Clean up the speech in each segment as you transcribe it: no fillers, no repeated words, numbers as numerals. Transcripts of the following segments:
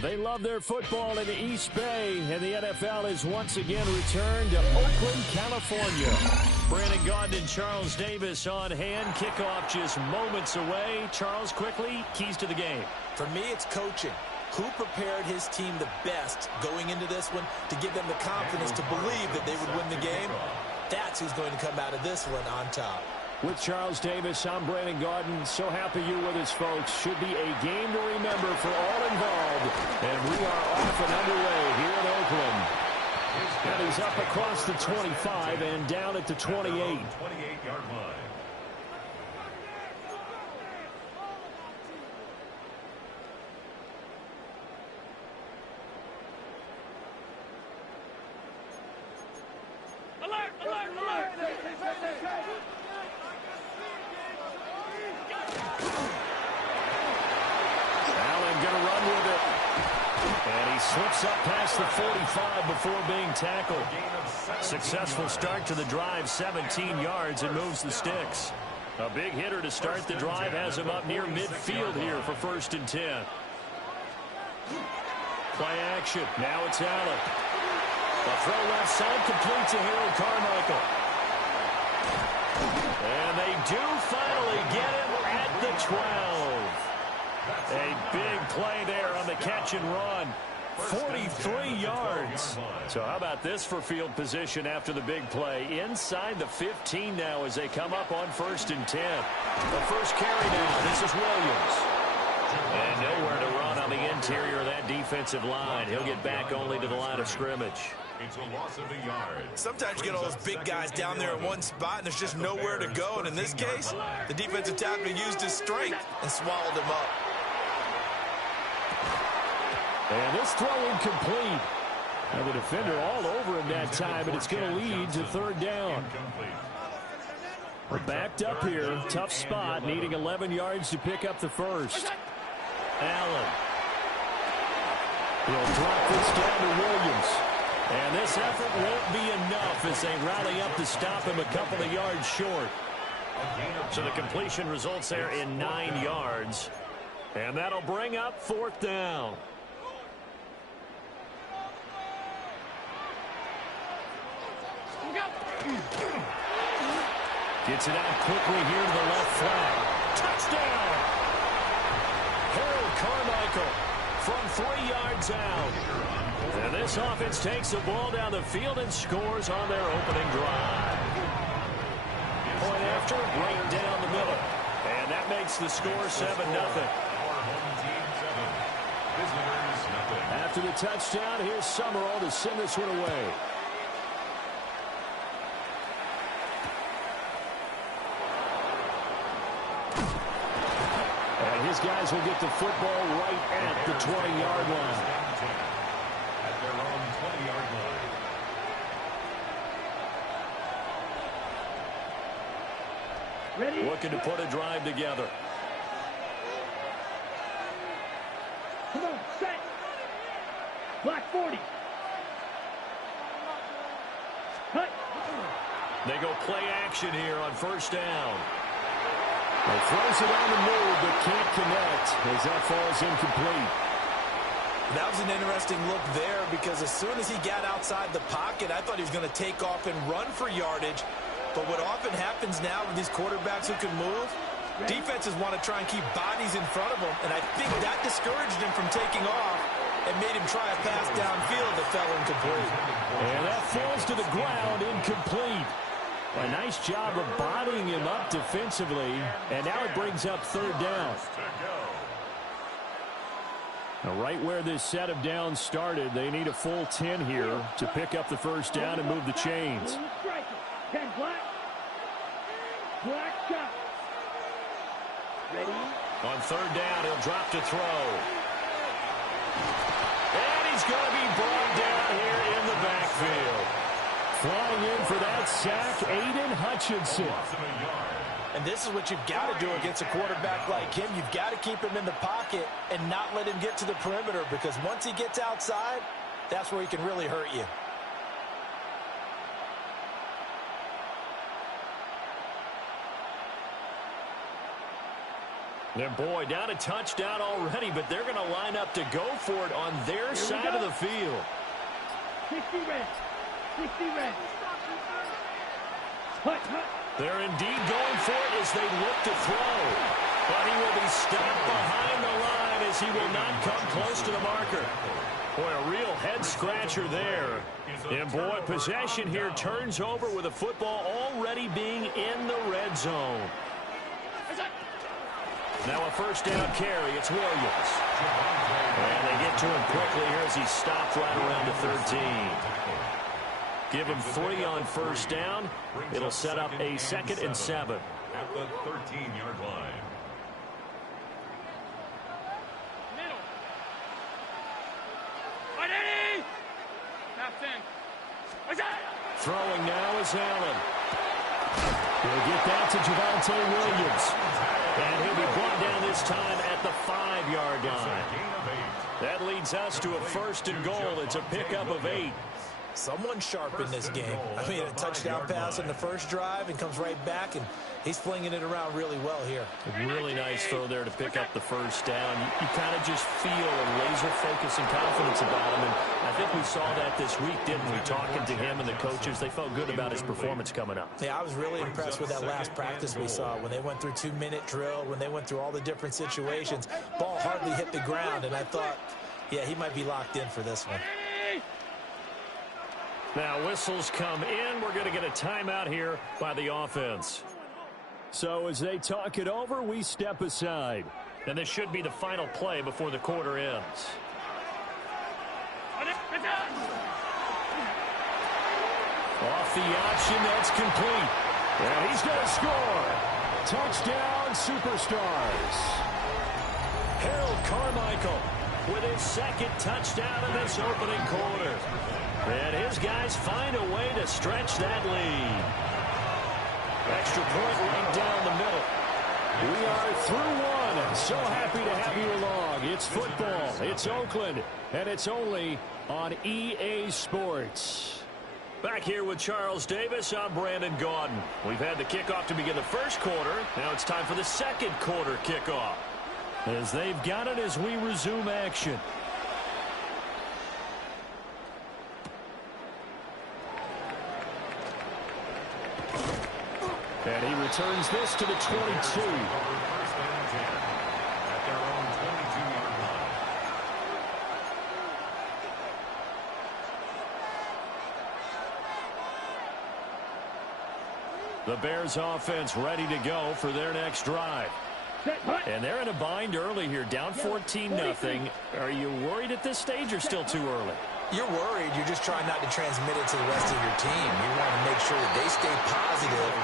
Well, they love their football in the East Bay, and the NFL is once again returned to Oakland, California. Brandon Gaudin and Charles Davis on hand. Kickoff just moments away. Charles, quickly, keys to the game. For me, it's coaching. Who prepared his team the best going into this one to give them the confidence to believe that they would win the game? That's who's going to come out of this one on top. With Charles Davis, I'm Brandon Gaudin. So happy you're with us, folks. Should be a game to remember for all involved. And we are off and underway here in Oakland. And he's up across the 25 and down at the 28. 28-yard line. Alert! Alert! Alert! Allen going to run with it. And he slips up past the 45 before being tackled. Successful start to the drive, 17 yards, and moves the sticks. A big hitter to start the drive has him up near midfield here for 1st and 10. Play action. Now it's Allen. The throw left side complete to Harold Carmichael. And they do finally get him at the 12. A big play there on the catch and run. 43 yards. So how about this for field position after the big play? Inside the 15 now as they come up on 1st and 10. The first carry now. This is Williams. And nowhere to run on the interior of that defensive line. He'll get back only to the line of scrimmage. It's a loss of a yard. Sometimes you get all those big guys down there in one spot, and there's just nowhere to go. And in this case, the defensive tackle used his strength and swallowed him up. And this throw incomplete. And the defender all over him that time, and it's going to lead to 3rd down. We're backed up here. Tough spot, needing 11 yards to pick up the first. Allen. He'll drop this down to Williams. And this effort won't be enough as they rally up to stop him a couple of yards short. So the completion results there in 9 yards. And that'll bring up 4th down. Gets it out quickly here to the left flat. Touchdown! Harold Carmichael from 3 yards out. And this offense takes the ball down the field and scores on their opening drive. Point after, right down the middle. And that makes the score 7-0. After the touchdown, here's Summerall to send this one away. And his guys will get the football right at the 20-yard line. At their own 20-yard line. Ready? Looking to put a drive together. Come on, set. Black 40. Cut. They go play action here on 1st down. He throws it on the move, but can't connect as that falls incomplete. That was an interesting look there because as soon as he got outside the pocket, I thought he was going to take off and run for yardage. But what often happens now with these quarterbacks who can move, defenses want to try and keep bodies in front of them. And I think that discouraged him from taking off and made him try a pass downfield that fell incomplete. And that falls to the ground incomplete. A nice job of bodying him up defensively. And now it brings up 3rd down. Now right where this set of downs started, they need a full 10 here to pick up the 1st down and move the chains. 10 black. Black shot. Ready? On 3rd down, he'll drop to throw. And he's going to be brought down here in the backfield. Flying in for that sack, Aiden Hutchinson. And this is what you've got to do against a quarterback like him. You've got to keep him in the pocket and not let him get to the perimeter because once he gets outside, that's where he can really hurt you. And boy, down a touchdown already, but they're going to line up to go for it on their side of the field. 60 red. 60 red. Hut, hut. They're indeed going for it as they look to throw. But he will be stopped behind the line as he will not come close to the marker. Boy, a real head-scratcher there. And boy, possession here turns over with the football already being in the red zone. Now a first down carry. It's Williams. And they get to him quickly here as he stopped right around the 13. Give him 3 on first down. It'll set up a 2nd and 7. At the 13-yard line. Throwing now is Allen. He'll get that to Javonte Williams. And he'll be brought down this time at the 5-yard line. That leads us to a 1st and goal. It's a pickup of 8. Someone sharp in this game. I mean, a touchdown pass on the first drive and comes right back, and he's flinging it around really well here. A really nice throw there to pick up the first down. You kind of just feel a laser focus and confidence about him, and I think we saw that this week, didn't we? Talking to him and the coaches, they felt good about his performance coming up. Yeah, I was really impressed with that last practice we saw when they went through 2-minute drill, when they went through all the different situations. Ball hardly hit the ground, and I thought, yeah, he might be locked in for this one. Now whistles come in. We're going to get a timeout here by the offense. So as they talk it over, we step aside. And this should be the final play before the quarter ends. Off the option, that's complete. And he's going to score. Touchdown, Superstars. Harold Carmichael with his 2nd touchdown in this opening quarter. And his guys find a way to stretch that lead. Extra point right down the middle. We are through one. So happy to have you along. It's football. It's Oakland. And it's only on EA Sports. Back here with Charles Davis, I'm Brandon Gaudin. We've had the kickoff to begin the first quarter. Now it's time for the second quarter kickoff. As they've got it as we resume action. And he returns this to the 22. At their own 22-yard line. The Bears offense ready to go for their next drive. And they're in a bind early here, down 14-0. Are you worried at this stage or still too early? You're worried. You're just trying not to transmit it to the rest of your team. You want to make sure that they stay positive.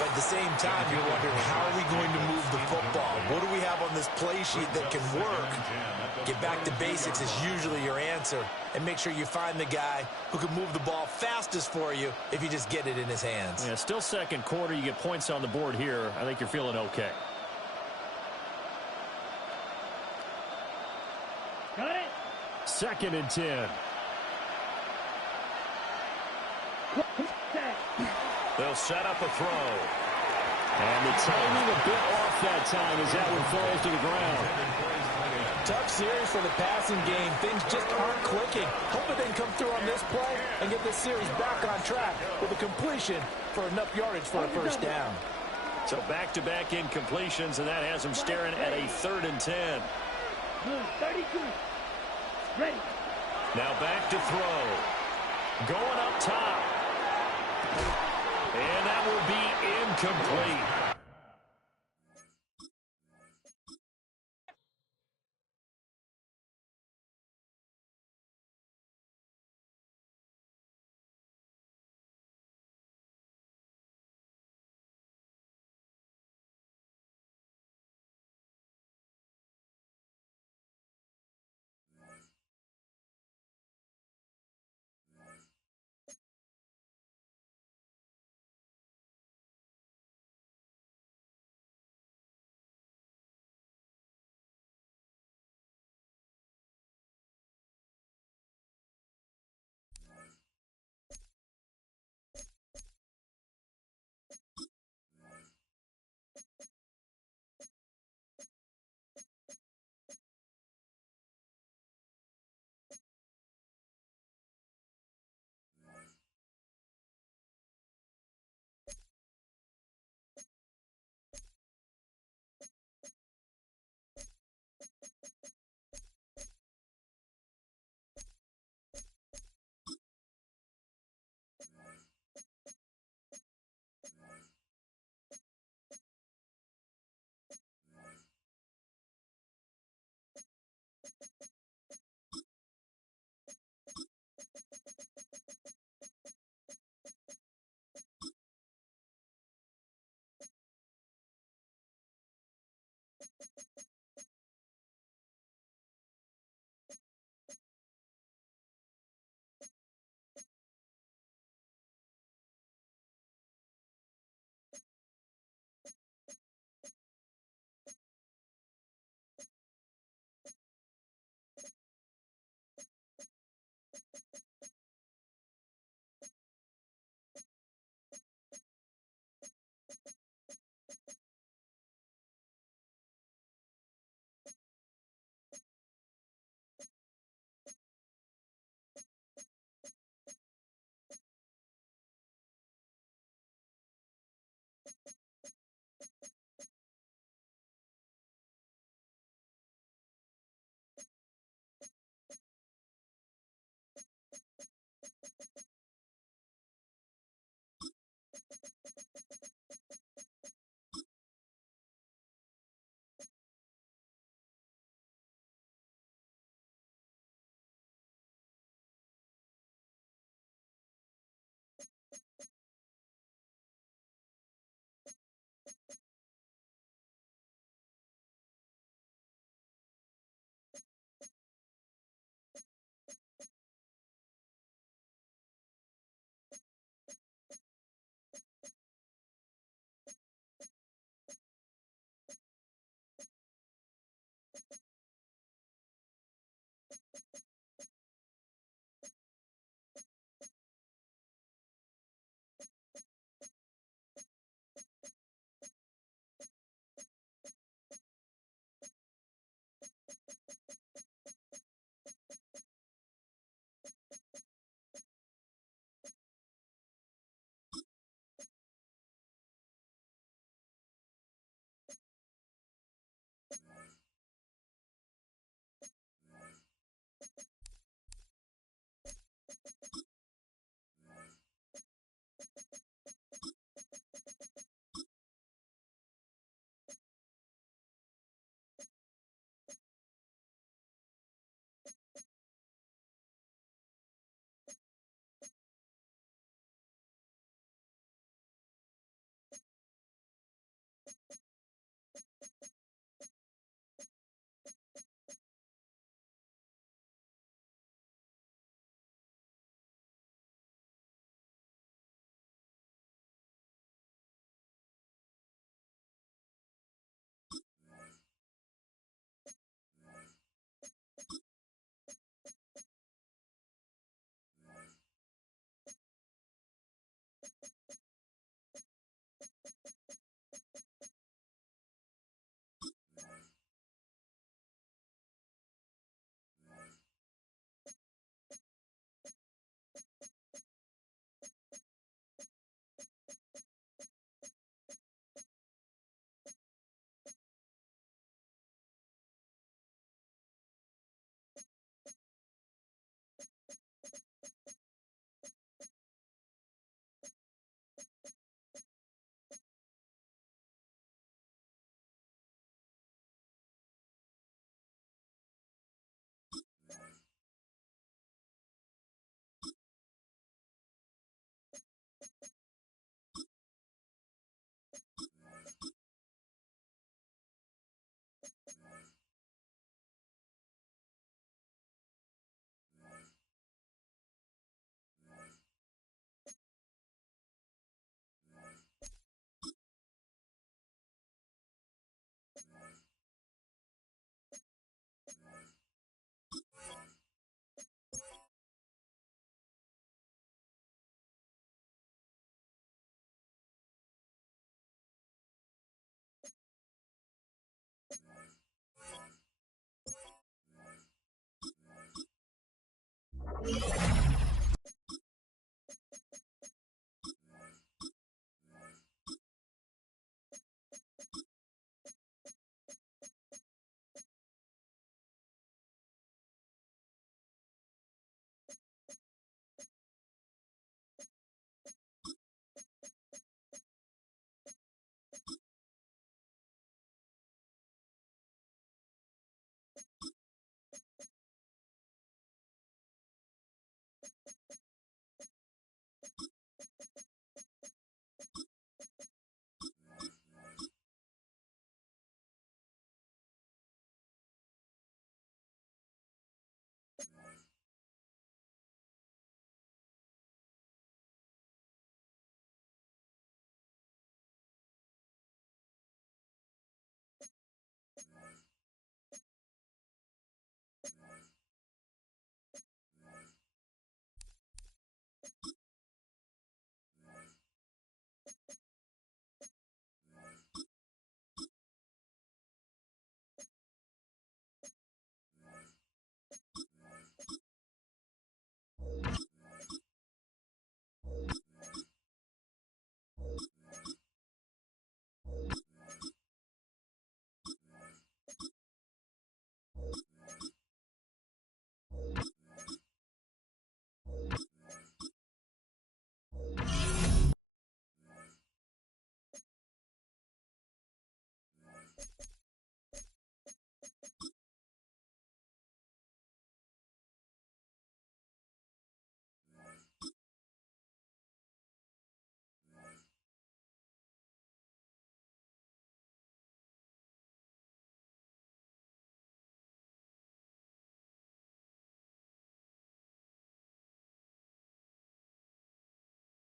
But at the same time, you're wondering, how are we going to move the football? What do we have on this play sheet that can work? Get back to basics is usually your answer. And make sure you find the guy who can move the ball fastest for you if you just get it in his hands. Yeah, still second quarter. You get points on the board here. I think you're feeling okay. Got it. 2nd and 10. They'll set up a throw. And the timing a bit off that time as that one falls to the ground. Tough series for the passing game. Things just aren't clicking. Hoping they can come through on this play and get this series back on track with a completion for enough yardage for a first down. So back-to-back incompletions, and that has them staring at a 3rd and 10. 32. Ready. Now back to throw. Going up top. And that will be incomplete.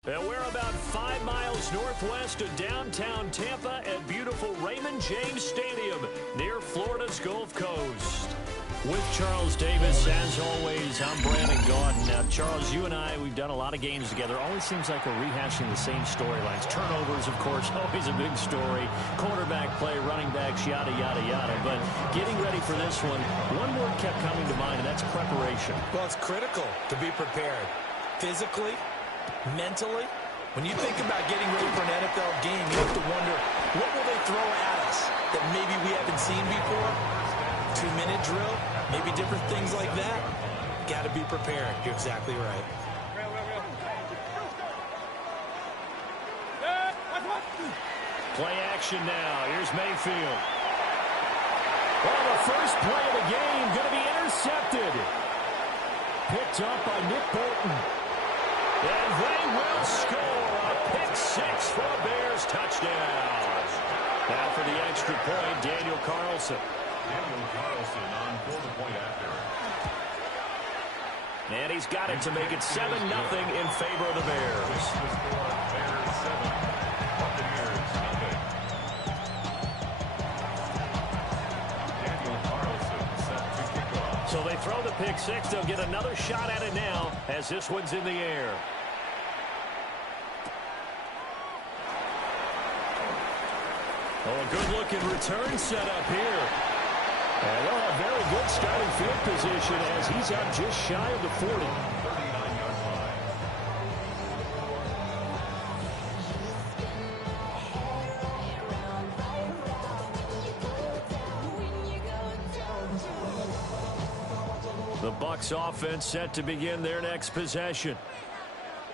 And we're about 5 miles northwest of downtown Tampa at beautiful Raymond James Stadium near Florida's Gulf Coast. With Charles Davis, as always, I'm Brandon Gaudin. Now, Charles, you and I, we've done a lot of games together. Always seems like we're rehashing the same storylines. Turnovers, of course, always a big story. Quarterback play, running backs, yada, yada, yada. But getting ready for this one word kept coming to mind, and that's preparation. Well, it's critical to be prepared. Physically, mentally. When you think about getting ready for an NFL game, you have to wonder, what will they throw at us that maybe we haven't seen before? 2-minute drill, maybe different things like that. Got to be prepared. You're exactly right. Play action now. Here's Mayfield. Well, the first play of the game going to be intercepted. Picked up by Nick Bolton. And they will score a pick six for a Bears touchdown. Now for the extra point, Daniel Carlson. Daniel Carlson on for the point after. And he's got it to make it 7-0 in favor of the Bears. The score, Bears 7, Buccaneers nothing. Daniel Carlson set to kick off. So they throw the pick six. They'll get another shot at it now as this one's in the air. Oh, a good-looking return set up here. And they'll have very good starting field position as he's up just shy of the 40. 39-yard line. The Bucs offense set to begin their next possession.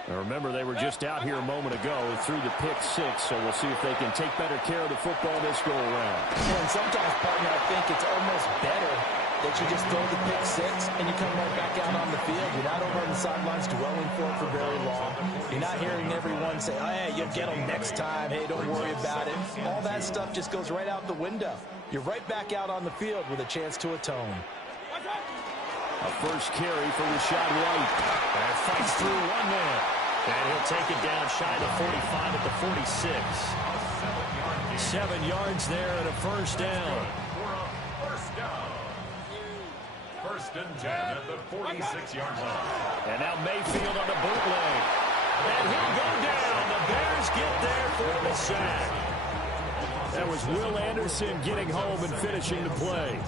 Now remember, they were just out here a moment ago through the pick six, so we'll see if they can take better care of the football this go-around. And sometimes, partner, I think it's almost better that you just throw the pick six and you come right back out on the field. You're not over on the sidelines dwelling for it for very long. You're not hearing everyone say, oh, hey, you'll get them next time. Hey, don't worry about it. All that stuff just goes right out the window. You're right back out on the field with a chance to atone. A first carry for Rachaad White. And fights through one man. And he'll take it down shy of the 45 at the 46. 7 yards there and a first down. First down. First and 10 at the 46-yard line. And now Mayfield on the bootleg. And he'll go down. The Bears get there for the sack. That was Will Anderson getting home and finishing the play.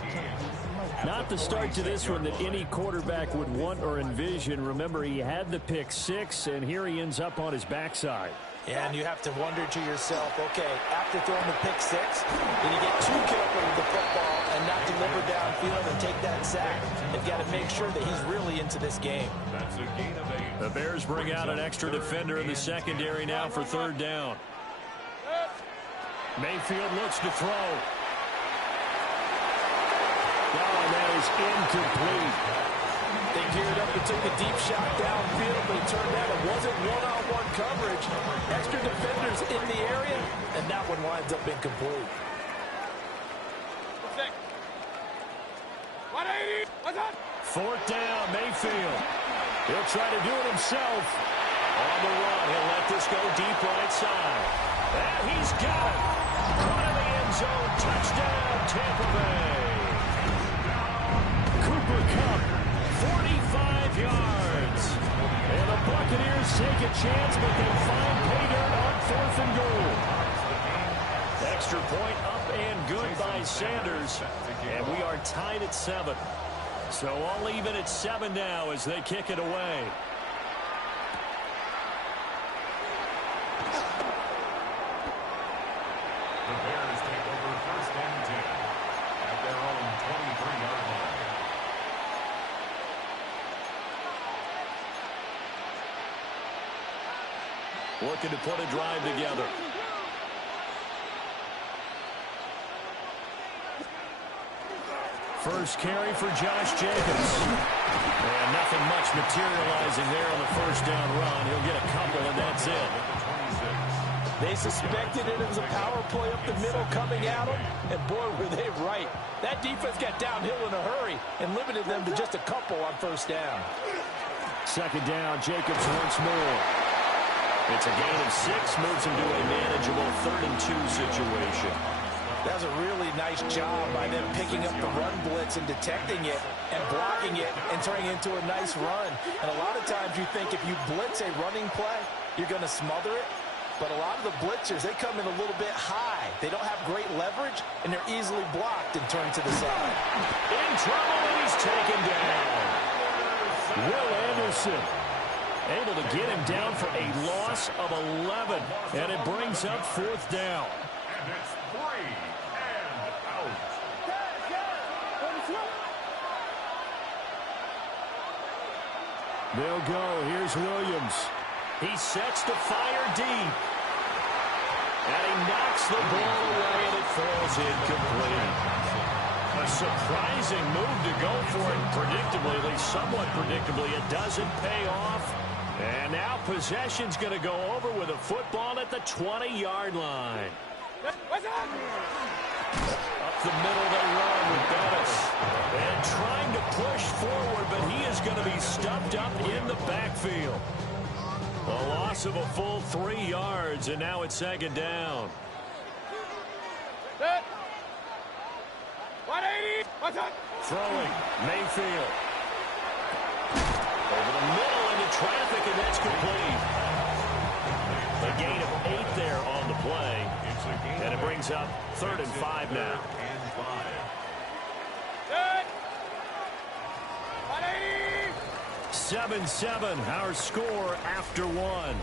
Not the start to this one that any quarterback would want or envision. Remember, he had the pick six, and here he ends up on his backside. And you have to wonder to yourself, okay, after throwing the pick six, did he get too careful with the football and not deliver downfield and take that sack? They've got to make sure that he's really into this game. That's a gain of 8. The Bears bring out an extra defender in the secondary now for third down. Mayfield looks to throw. And that is incomplete. They geared up and took a deep shot downfield, but it turned out it wasn't one-on-one coverage. Extra defenders in the area, and that one winds up incomplete. Fourth down, Mayfield. He'll try to do it himself. On the run, he'll let this go deep right side. And he's got it. Front of the end zone, touchdown, Tampa Bay. Cooper Kupp, 45 yards. And the Buccaneers take a chance, but they find pay dirt on 4th and goal. Extra point up and good by Sanders. And we are tied at 7. So all even at 7 now as they kick it away. The Bears take over first and 10 at their own 23-yard line. Looking to put a drive together. First carry for Josh Jacobs. And nothing much materializing there on the first down run. He'll get a couple, and that's it. They suspected it was a power play up the middle coming at them, and boy, were they right. That defense got downhill in a hurry and limited them to just a couple on first down. Second down, Jacobs once more. It's a gain of 6, moves him to a manageable 3rd-and-2 situation. That was a really nice job by them picking up the run blitz and detecting it and blocking it and turning it into a nice run. And a lot of times you think if you blitz a running play, you're going to smother it. But a lot of the blitzers, they come in a little bit high. They don't have great leverage, and they're easily blocked and turned to the side. In trouble, and he's taken down. Will Anderson able to get him down for a loss of 11. And it brings up 4th down. And it's 3 and out. They'll go. Here's Williams. He sets to fire deep. And he knocks the ball away, and it falls incomplete. A surprising move to go for it predictably, at least somewhat predictably. It doesn't pay off. And now possession's going to go over with a football at the 20-yard line. What's up? Up the middle they run with Bettis. And trying to push forward, but he is going to be stuffed up in the backfield. A loss of a full 3 yards, and now it's 2nd down. 180. What's up? Throwing, Mayfield. Over the middle into traffic, and that's complete. A gain of 8 there on the play. And it brings up 3rd and 5 now. 7-7, our score after 1.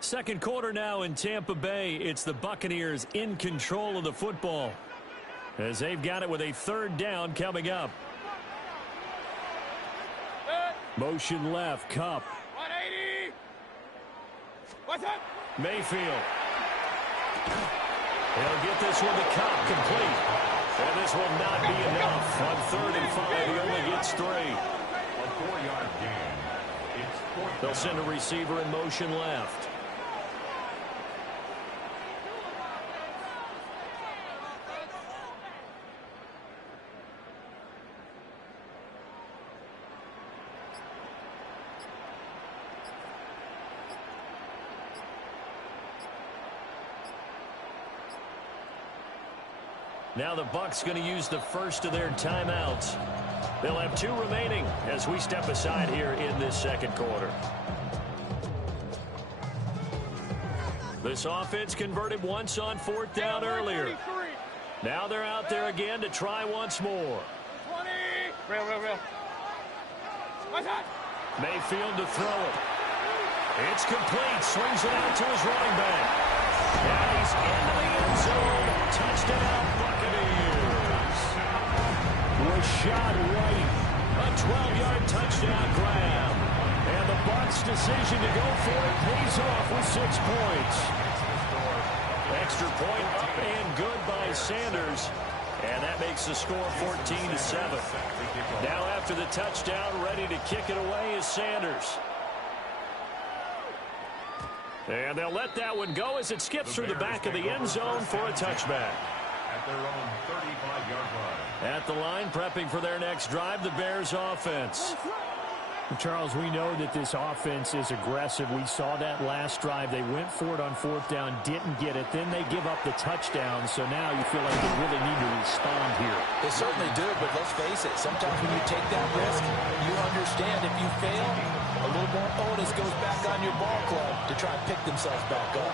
Second quarter now in Tampa Bay. It's the Buccaneers in control of the football, as they've got it with a 3rd down coming up. Motion left, Kupp. 180. What's up? Mayfield. He'll get this one to Kupp, complete. And this will not be enough. On 3rd and 5, he only gets 3. A 4-yard gain. It's 4th They'll down. send a receiver in motion left. Now the Bucs going to use the first of their timeouts. They'll have 2 remaining as we step aside here in this second quarter. This offense converted once on 4th down earlier. Now they're out there again to try once more. 20. Real. What's up? Mayfield to throw it. It's complete. Swings it out to his running back. And he's into the end zone. Touchdown, Buccaneers. Rashad White, a 12-yard touchdown grab. And the Bucs' decision to go for it pays off with 6 points. Extra point up and good by Sanders. And that makes the score 14-7. Now after the touchdown, ready to kick it away is Sanders. And they'll let that one go as it skips through the back of the end zone for a touchback. At their own 35-yard line. At the line, prepping for their next drive, the Bears offense. Charles, we know that this offense is aggressive. We saw that last drive. They went for it on 4th down, didn't get it. Then they give up the touchdown. So now you feel like they really need to respond here. They certainly do, but let's face it. Sometimes when you take that risk, you understand if you fail, a little more onus goes back on your ball club to try and pick themselves back up.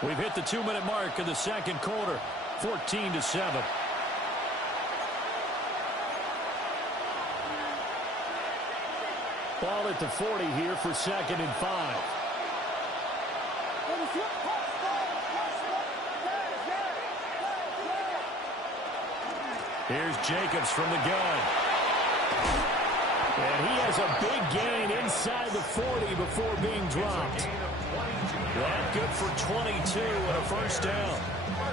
We've hit the 2-minute mark of the second quarter, 14-7. Ball at the 40 here for 2nd and 5. Here's Jacobs from the gun. And he has a big gain inside the 40 before being dropped. That good for 22 and a first down.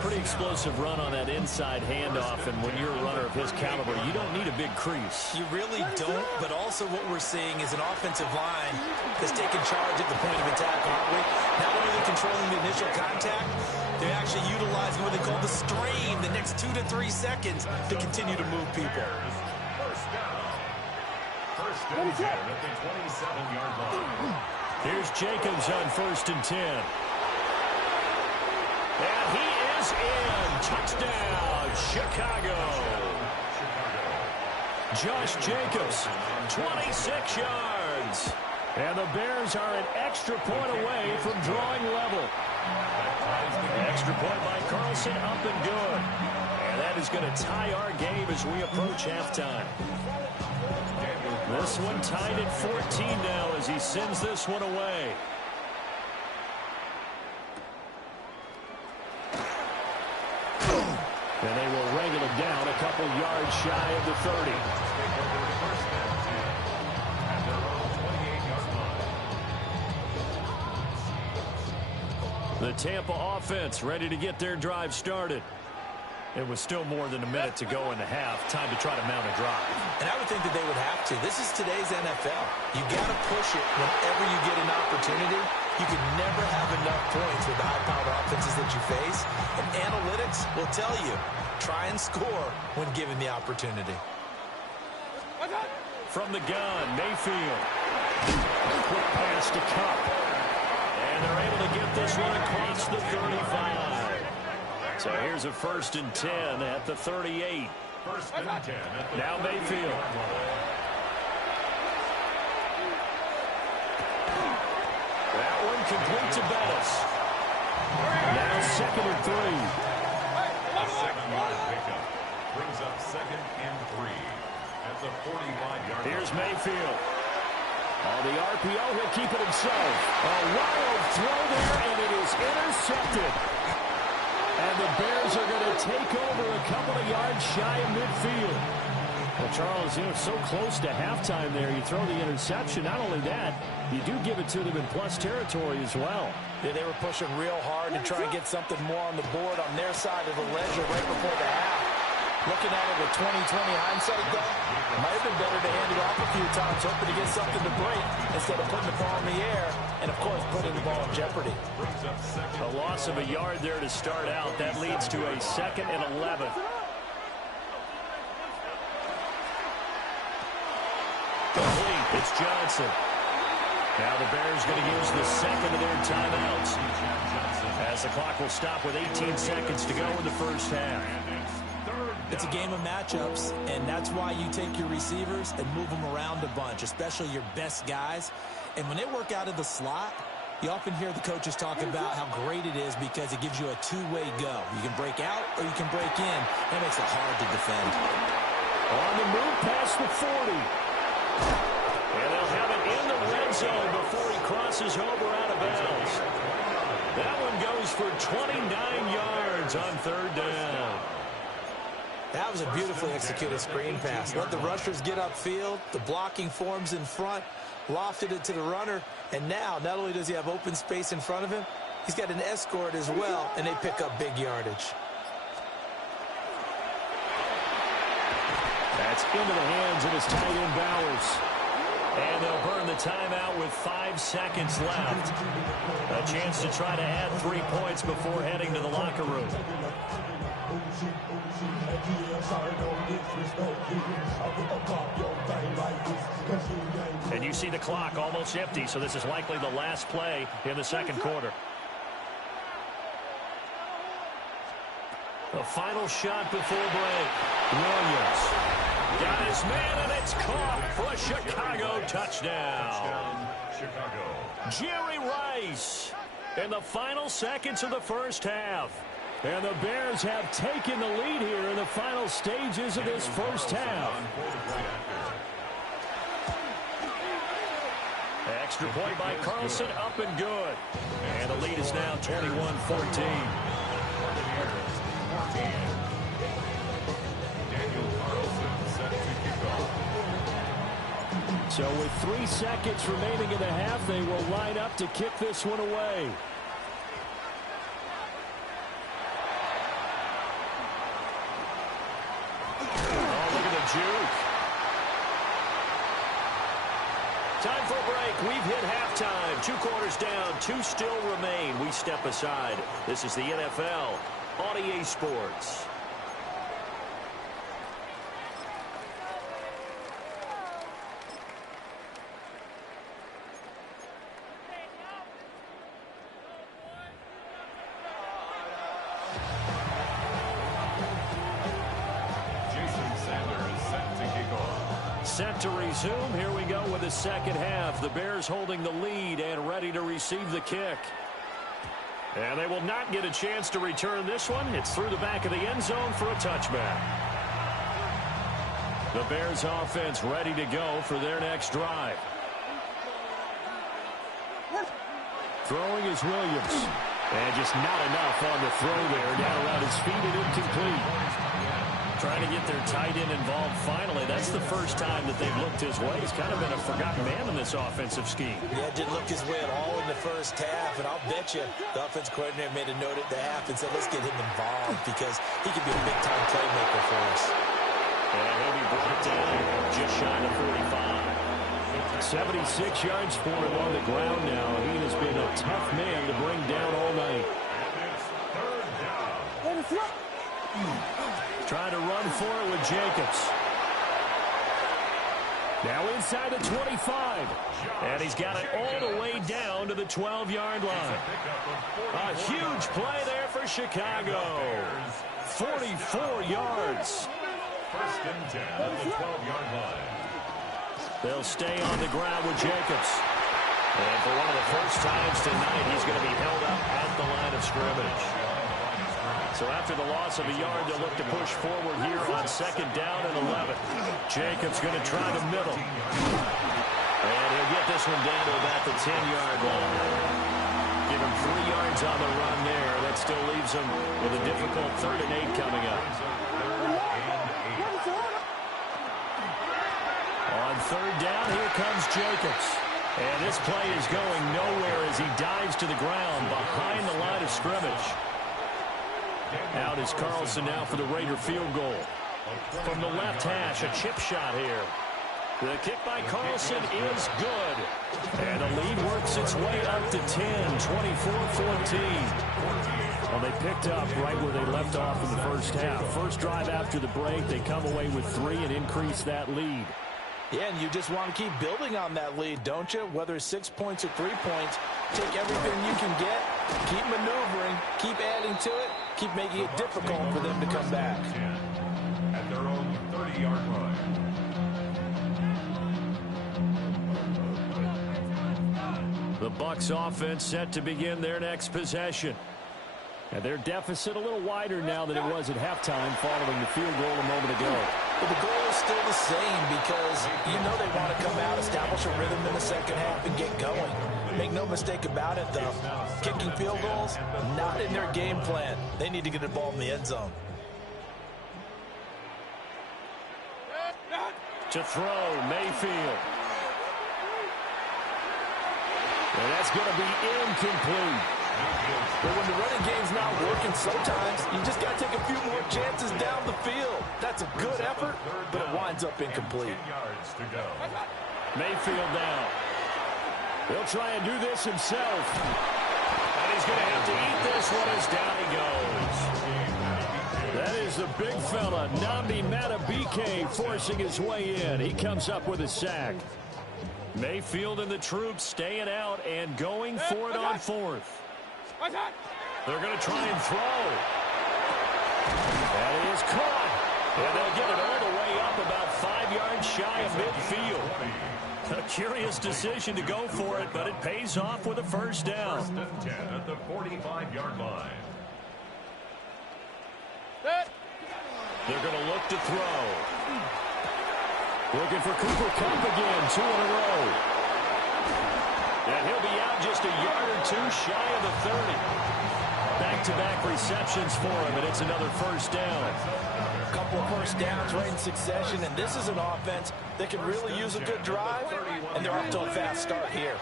Pretty explosive run on that inside handoff, and when you're a runner of his caliber, you don't need a big crease. You really don't, but also what we're seeing is an offensive line that's taking charge at the point of attack, aren't we? Not only controlling the initial contact, they're actually utilizing what they call the strain, the next 2 to 3 seconds, to continue to move people. First down. First and 10 at the 27-yard line. Here's Jacobs on 1st and 10. And he is in. Touchdown, Chicago. Josh Jacobs, 26 yards. And the Bears are an extra point away from drawing level. Extra point by Carlson, up and good. And that is going to tie our game as we approach halftime. This one tied at 14 now as he sends this one away. And they will wrangle him down a couple yards shy of the 30. The Tampa offense ready to get their drive started. It was still more than a minute to go in the half. Time to try to mount a drive. And I would think that they would have to. This is today's NFL. You got to push it whenever you get an opportunity. You can never have enough points with the high-powered offenses that you face. And analytics will tell you, try and score when given the opportunity. From the gun, Mayfield. Quick pass to Kupp. And they're able to get this one across the 35. So here's a 1st and 10 at the 38. First and 10 at the now Mayfield. That one complete to Bettis. Now 2nd and 3. A 7-yard pickup brings up 2nd and 3 at the 45-yard line. Here's Mayfield. On the RPO, he'll keep it himself. A wild throw there, and it is intercepted. And the Bears are going to take over a couple of yards shy of midfield. Well, Charles, it's so close to halftime there. You throw the interception. Not only that, you do give it to them in plus territory as well. Yeah, they were pushing real hard to try and get something more on the board on their side of the ledger right before the half. Looking at it with 20/20 hindsight, though, might have been better to hand it off a few times, hoping to get something to break instead of putting the ball in the air and, of course, putting the ball in jeopardy. A loss of a yard there to start out. That leads to a 2nd and 11. Complete. It's Johnson. Now the Bears going to use the 2nd of their timeouts as the clock will stop with 18 seconds to go in the first half. It's a game of matchups, and that's why you take your receivers and move them around a bunch, especially your best guys. And when they work out of the slot, you often hear the coaches talk about how great it is because it gives you a two-way go. You can break out or you can break in. That makes it hard to defend. On the move past the 40. And they'll have it in the red zone before he crosses over out of bounds. That one goes for 29 yards on 3rd down. That was a beautifully executed screen pass. Let the rushers get upfield. The blocking forms in front. Lofted it to the runner. And now, not only does he have open space in front of him, he's got an escort as well, and they pick up big yardage. That's into the hands of his tight end, Bowers. And they'll burn the timeout with 5 seconds left. A chance to try to add 3 points before heading to the locker room. And you see the clock almost empty, so this is likely the last play in the 2nd quarter. The final shot before break. Williams got his man, and it's caught for a Chicago touchdown. Jerry Rice in the final seconds of the first half. And the Bears have taken the lead here in the final stages of this first half. Extra point by Carlson, up and good. And the lead is now 21-14. So with 3 seconds remaining in the half, they will line up to kick this one away. Oh, look at the juke. time for a break. We've hit halftime. 2 quarters down, 2 still remain. We step aside. This is the NFL on EA Sports. Set to resume. Here we go with the second half. The Bears holding the lead and ready to receive the kick. And they will not get a chance to return this one. It's through the back of the end zone for a touchback. The Bears offense ready to go for their next drive. Throwing is Williams. And just not enough on the throw there. Down around his feet and incomplete. Trying to get their tight end involved finally. That's the first time that they've looked his way. He's kind of been a forgotten man in this offensive scheme. Yeah, didn't look his way at all in the first half, and I'll bet you the offense coordinator made a note at the half and said, let's get him involved because he could be a big-time playmaker for us. And he'll be brought down just shy of 45. 76 yards for him on the ground now. He has been a tough man to bring down all night. Trying to run for it with Jacobs. Now inside the 25. And he's got it all the way down to the 12-yard line. A huge play there for Chicago. 44 yards. First and 10 at the 12-yard line. They'll stay on the ground with Jacobs. And for one of the first times tonight, he's going to be held up at the line of scrimmage. So after the loss of a yard, they'll look to push forward here on second down and 11. Jacobs going to try the middle. And he'll get this one down to about the 10-yard line. Give him 3 yards on the run there. That still leaves him with a difficult 3rd and 8 coming up. On 3rd down, here comes Jacobs. And this play is going nowhere as he dives to the ground behind the line of scrimmage. Out is Carlson now for the Raider field goal. From the left hash, a chip shot here. The kick by Carlson is good. And the lead works its way up to 10, 24-14. Well, they picked up right where they left off in the first half. First drive after the break, they come away with 3 and increase that lead. Yeah, and you just want to keep building on that lead, don't you? Whether it's 6 points or 3 points, take everything you can get, keep maneuvering, keep adding to it, keep making it difficult for them to come back. At their own 30-yard line. The Bucs offense set to begin their next possession. And their deficit a little wider now than it was at halftime following the field goal a moment ago. But the goal is still the same because you know they want to come out, establish a rhythm in the second half, and get going. Make no mistake about it, though. Kicking field goals, not in their game plan. They need to get the ball in the end zone. To throw, Mayfield. And that's going to be incomplete. But when the running game's not working, sometimes you just got to take a few more chances down the field. That's a good effort, but it winds up incomplete. Mayfield down. He'll try and do this himself. And he's going to have to eat this one as down he goes. That is the big fella, Nnamdi Madubuike, forcing his way in. He comes up with a sack. Mayfield and the troops staying out and going for it on 4th. They're going to try and throw. That is caught. And they'll get it all the way up about 5 yards shy of midfield. A curious decision to go for it, but it pays off with a first down. First and 10 at the 45-yard line. They're going to look to throw. Looking for Cooper Kupp again, 2 in a row. And he'll be out just a yard or 2 shy of the 30. Back-to-back receptions for him, and it's another first down. A couple of first downs right in succession, and this is an offense that can really use a good drive, and they're off to a fast start here.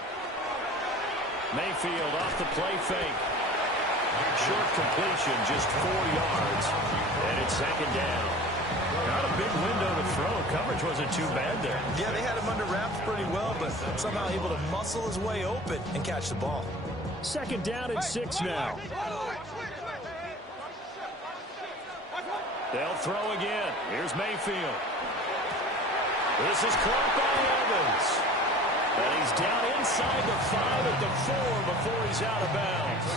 Mayfield off the play fake. Short completion, just 4 yards, and it's second down. Got to big window to throw. Coverage wasn't too bad there. Yeah, they had him under wraps pretty well, but somehow able to muscle his way open and catch the ball. Second down and 6 now. They'll throw again. Here's Mayfield. This is caught by Evans. And he's down inside the 5 at the 4 before he's out of bounds.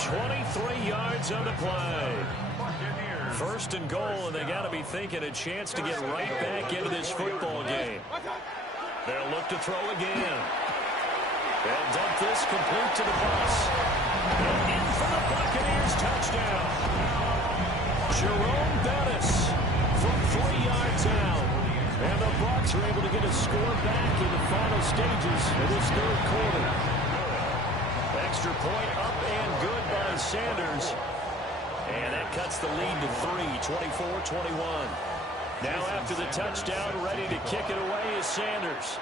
23 yards on the play. First and goal, and they got to be thinking a chance to get right back into this football game. They'll look to throw again. They'll dump this complete to the bus. And in for the Buccaneers touchdown. Jerome Bettis from 3 yards out. And the Bucs are able to get a score back in the final stages of this third quarter. Extra point up and good by Sanders. And that cuts the lead to 3, 24-21. Now after the touchdown, ready to kick it away is Sanders.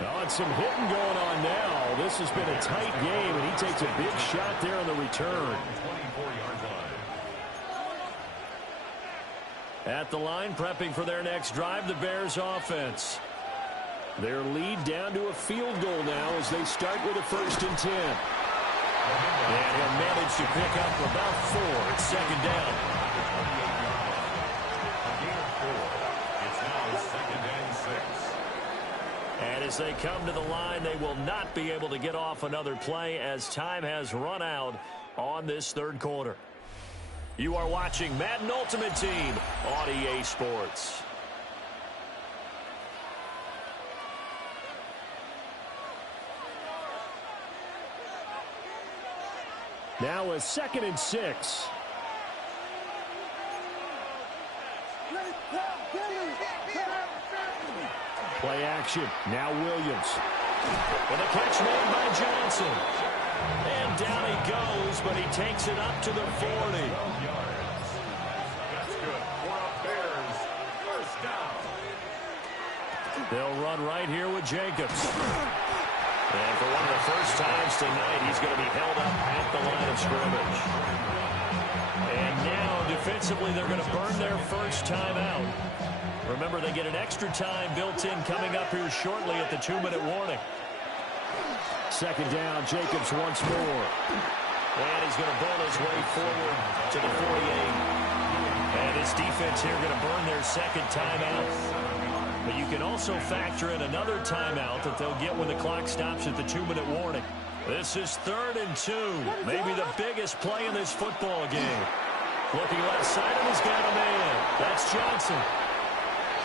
Oh, and some hitting going on now. This has been a tight game, and he takes a big shot there on the return. At the line, prepping for their next drive, the Bears offense. Their lead down to a field goal now as they start with a 1st and 10. And he'll manage to pick up about 4. It's second down. It's now 2nd and 6. And as they come to the line, they will not be able to get off another play as time has run out on this third quarter. You are watching Madden Ultimate Team on EA Sports. Now a 2nd and 6. Play action. Now Williams. With a catch made by Johnson. And down he goes, but he takes it up to the 40. That's good for a Bears first down. They'll run right here with Jacobs. And for one of the first times tonight, he's going to be held up at the line of scrimmage. And now, defensively, they're going to burn their first timeout. Remember, they get an extra time built in coming up here shortly at the 2-minute warning. Second down, Jacobs once more. And he's going to bull his way forward to the 48. And his defense here going to burn their second timeout. But you can also factor in another timeout that they'll get when the clock stops at the 2-minute warning. This is 3rd and 2. Maybe the biggest play in this football game. Looking left side, and he's got a man. That's Johnson.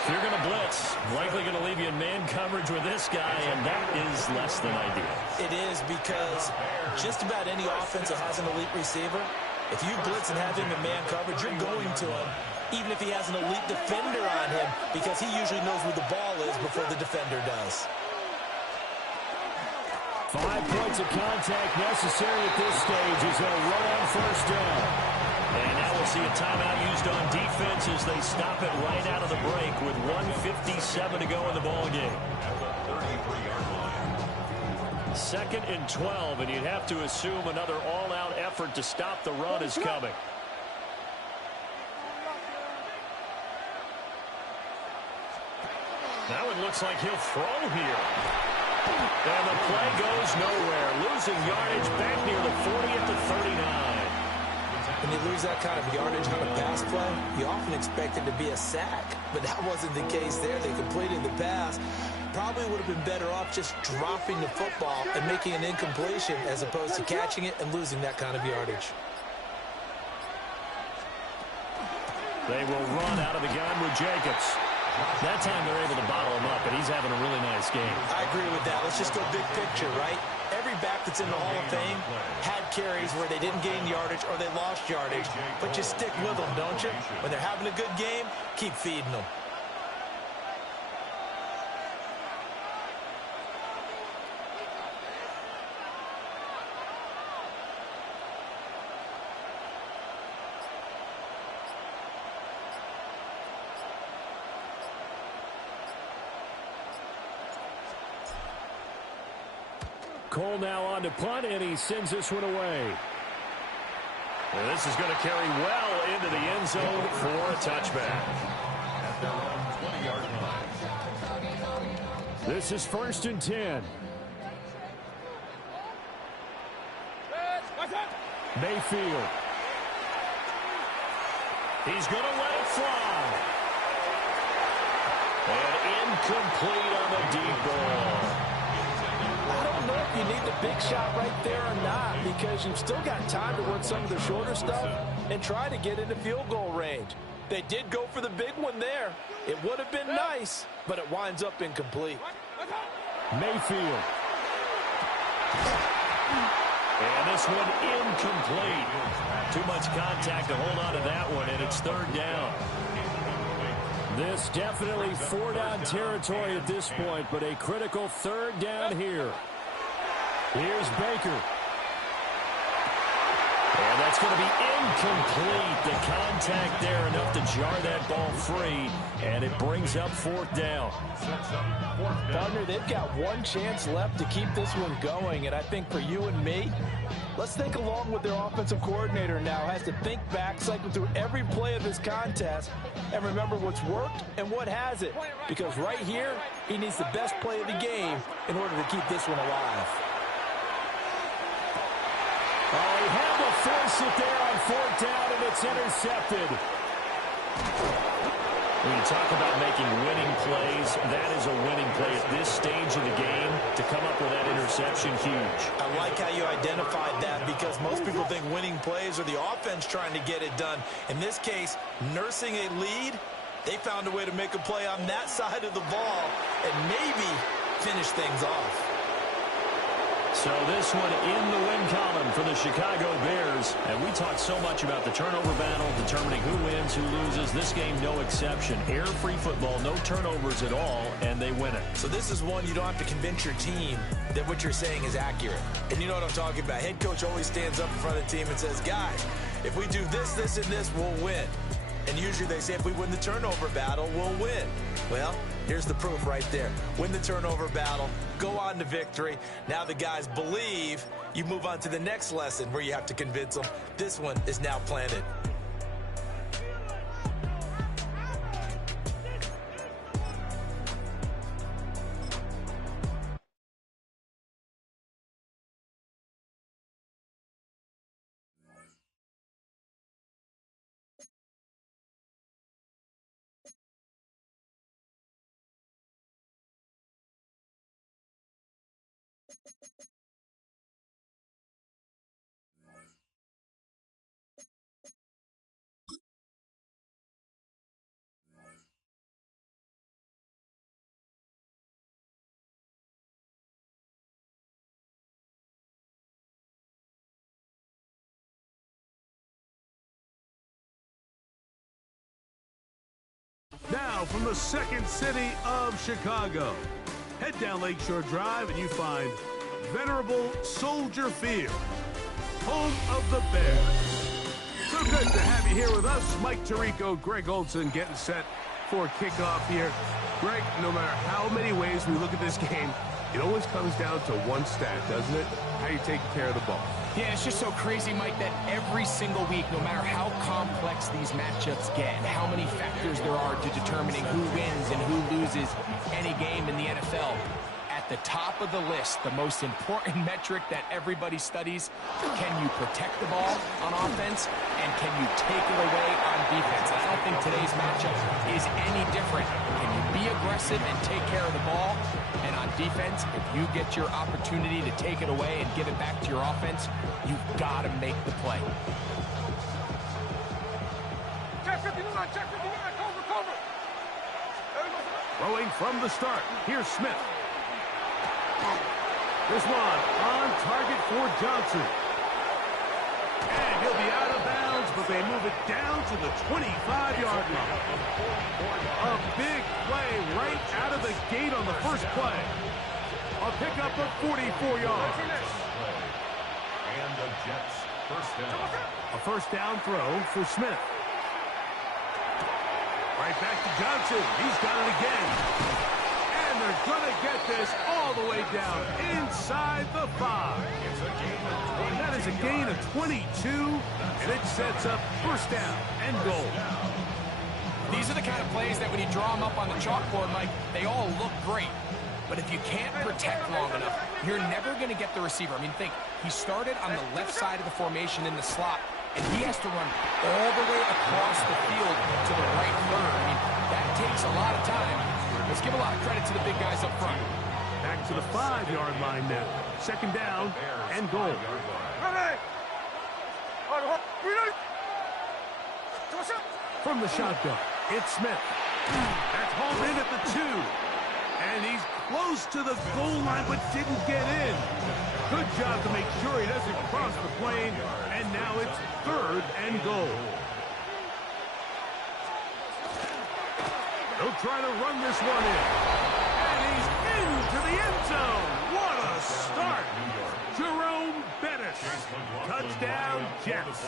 If you're going to blitz, likely going to leave you in man coverage with this guy, and that is less than ideal. It is, because just about any offense that has an elite receiver, if you blitz and have him in man coverage, you're going to him, even if he has an elite defender on him, because he usually knows where the ball is before the defender does. 5 points of contact necessary at this stage as they'll run on first down. And now we'll see a timeout used on defense as they stop it right out of the break with 1:57 to go in the ballgame. At the 33-yard line. 2nd and 12, and you'd have to assume another all-out effort to stop the run is coming. Now it looks like he'll throw here. And the play goes nowhere. Losing yardage back near the 40 at the 39. When you lose that kind of yardage on a pass play, you often expect it to be a sack. But that wasn't the case there. They completed the pass. Probably would have been better off just dropping the football and making an incompletion as opposed to catching it and losing that kind of yardage. They will run out of the gun with Jacobs. That time they're able to bottle him up, but he's having a really nice game. I agree with that. Let's just go big picture, right? Every back that's in the Hall of Fame had carries where they didn't gain yardage or they lost yardage, but you stick with them, don't you? When they're having a good game, keep feeding them. Cole now on to punt, and he sends this one away. And this is going to carry well into the end zone for a touchback. At their own 20-yard line. This is 1st and 10. Mayfield. He's going to let it fly. And incomplete on the deep ball. I don't know if you need the big shot right there or not, because you've still got time to work some of the shorter stuff and try to get into field goal range. They did go for the big one there. It would have been nice, but it winds up incomplete. Mayfield. And this one incomplete. Too much contact to hold on to that one, and it's 3rd down. This definitely 4-down territory at this point, but a critical 3rd down here. Here's Baker. And that's going to be incomplete. The contact there enough to jar that ball free, and it brings up 4th down. Partner, they've got one chance left to keep this one going, and I think for you and me, let's think along with their offensive coordinator now. Has to think back, cycle through every play of this contest, and remember what's worked and what hasn't. Because right here, he needs the best play of the game in order to keep this one alive. Oh, he had to force it there on 4th down, and it's intercepted. When you talk about making winning plays, that is a winning play at this stage of the game. To come up with that interception, huge. I like how you identified that, because most people think winning plays are the offense trying to get it done. In this case, nursing a lead, they found a way to make a play on that side of the ball and maybe finish things off. So this one in the win column for the Chicago Bears. And we talked so much about the turnover battle, determining who wins, who loses. This game, no exception. Error-free football, no turnovers at all, and they win it. So this is one you don't have to convince your team that what you're saying is accurate. And you know what I'm talking about. Head coach always stands up in front of the team and says, guys, if we do this, this, and this, we'll win. And usually they say if we win the turnover battle, we'll win. Well, here's the proof right there. Win the turnover battle, go on to victory. Now the guys believe. You move on to the next lesson where you have to convince them. This one is now planted. Now from the second city of Chicago, head down Lakeshore Drive and you find venerable Soldier Field, home of the Bears. So good to have you here with us. Mike Tirico, Greg Olson getting set for kickoff here. Greg, no matter how many ways we look at this game, it always comes down to one stat, doesn't it? How you taking care of the ball. Yeah, it's just so crazy, Mike, that every single week, no matter how complex these matchups get, how many factors there are to determining who wins and who loses any game in the NFL, at the top of the list, the most important metric that everybody studies, can you protect the ball on offense and can you take it away on defense? And I don't think today's matchup is any different. Can you be aggressive and take care of the ball? And on defense, if you get your opportunity to take it away and give it back to your offense, you've got to make the play. Check 59, check 59, cover. Throwing from the start, here's Smith. This one on target for Johnson. And he'll be out of bounds, but they move it down to the 25-yard line. A big play right out of the gate on the first play. A pickup of 44 yards. And the Jets first down. A first down throw for Smith. Right back to Johnson. He's got it again. And they're going to get this all the way down inside the 5. That is has a gain of 22, and it sets up first down and goal. These are the kind of plays that when you draw them up on the chalkboard, Mike, they all look great. But if you can't protect long enough, you're never going to get the receiver. I mean, think, he started on the left side of the formation in the slot, and he has to run all the way across the field to the right third. I mean, that takes a lot of time. Let's give a lot of credit to the big guys up front. Back to the 5-yard line now. Second down and goal. From the shotgun, it's Smith. That's hauled in at the 2. And he's close to the goal line, but didn't get in. Good job to make sure he doesn't cross the plane. And now it's third and goal. They'll try to run this one in. And he's into the end zone. What a start. Jerome Bettis. Touchdown, Jets.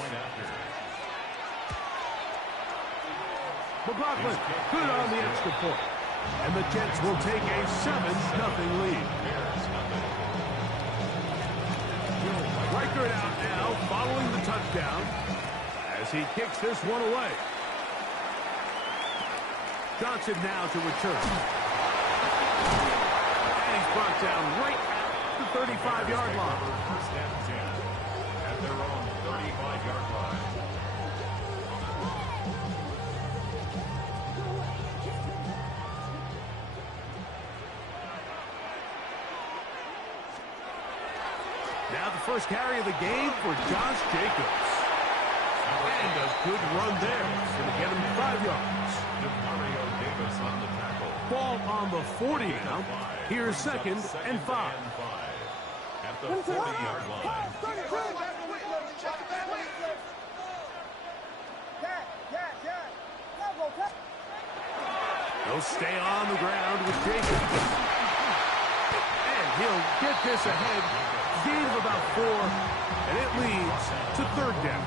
McLaughlin, good on the extra point. And the Jets will take a 7-0 lead. Reichert out now, following the touchdown, as he kicks this one away. Johnson now to return. And he's brought down right at the 35-yard line. First and 10 at their own 35-yard line. Now the first carry of the game for Josh Jacobs. And a good run there. It's going to get him 5 yards. Demario Davis on the tackle. Ball on the 40 now. Here's second and 5. At the 40-yard line. They'll stay on the ground with Jacobs. And he'll get this ahead. Gain of about 4, and it leads to third down.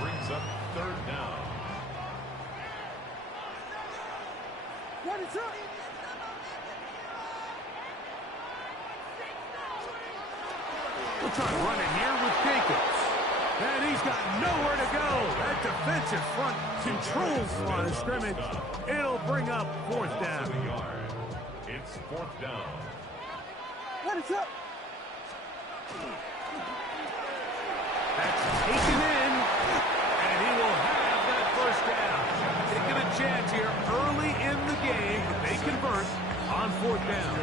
Brings up third down. We'll try to run it here with Jacobs. And he's got nowhere to go. That defensive front controls the line of scrimmage. It'll bring up fourth down. It's fourth down. That's taken in, and he will have that first down. Taking a chance here early in the game, but they convert on fourth down.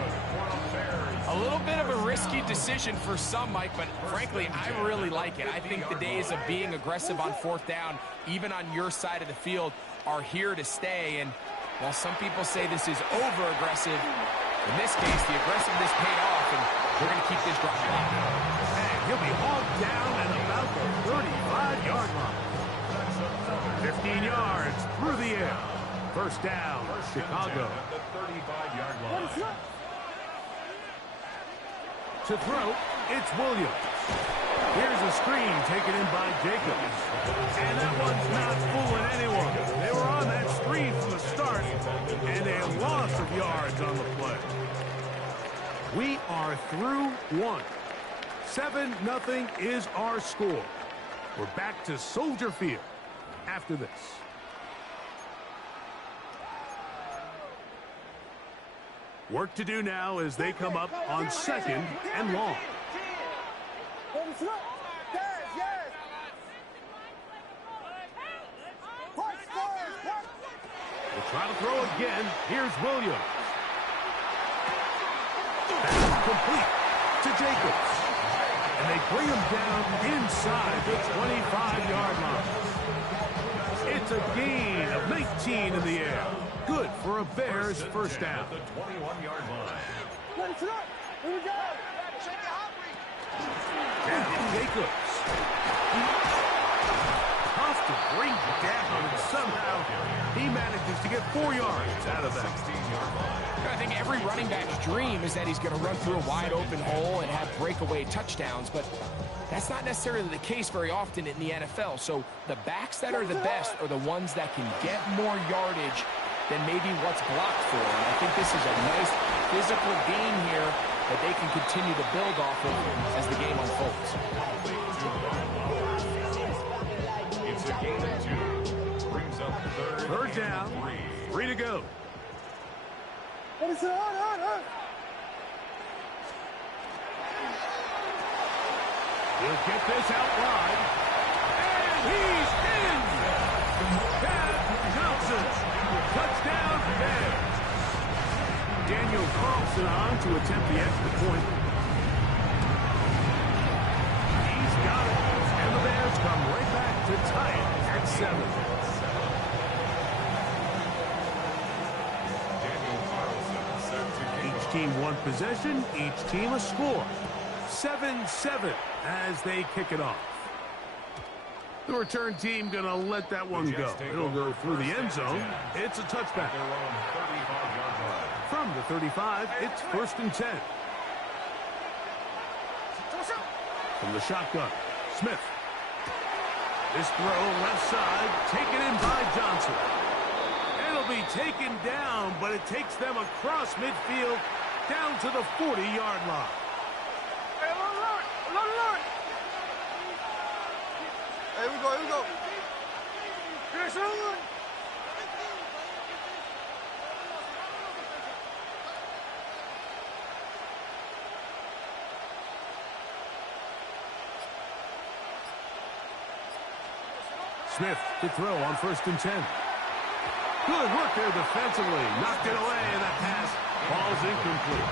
A little bit of a risky decision for some, Mike, but frankly, I really like it. I think the days of being aggressive on fourth down, even on your side of the field, are here to stay. And while some people say this is over-aggressive, in this case, the aggressiveness paid off, and we're going to keep this drive alive. And he'll be hauled down at about the 35-yard line. 15 yards through the air. First down, Chicago. At the 35-yard line. To throw, it's Williams. Here's a screen taken in by Jacobs. And that one's not fooling anyone. They were on that screen from the start, and a loss of yards on the play. We are through one. 7-0 is our score. We're back to Soldier Field after this. Work to do now as they come up on second and long. We'll try to throw again. Here's Williams. That's complete to Jacobs. And they bring him down inside the 25-yard line. It's a gain of 19 in the air. Good for a Bears first down. The 21-yard line. Down Jacobs. Tough to bring down, and somehow he manages to get 4 yards out of that. 16-yard line. I think every running back's dream is that he's going to run through a wide open hole and have breakaway touchdowns, but that's not necessarily the case very often in the NFL. So the backs that are the best are the ones that can get more yardage than maybe what's blocked for. And I think this is a nice physical gain here that they can continue to build off of as the game unfolds. Third down, 3 to go. He'll get this out wide. And he's in! Chad Johnson. Touchdown, Bears. Daniel Carlson on to attempt the extra point. He's got it. And the Bears come right back to tie it at 7. Each team one possession, each team a score. 7-7 as they kick it off. The return team going to let that one go. It'll go through the end zone. It's a touchback. From the 35, it's 1st and 10. From the shotgun, Smith. This throw left side, taken in by Johnson. It'll be taken down, but it takes them across midfield down to the 40-yard line. Here we go. Yes, sir. Smith to throw on 1st and 10. Good work there defensively. Knocked it away, and that pass falls incomplete.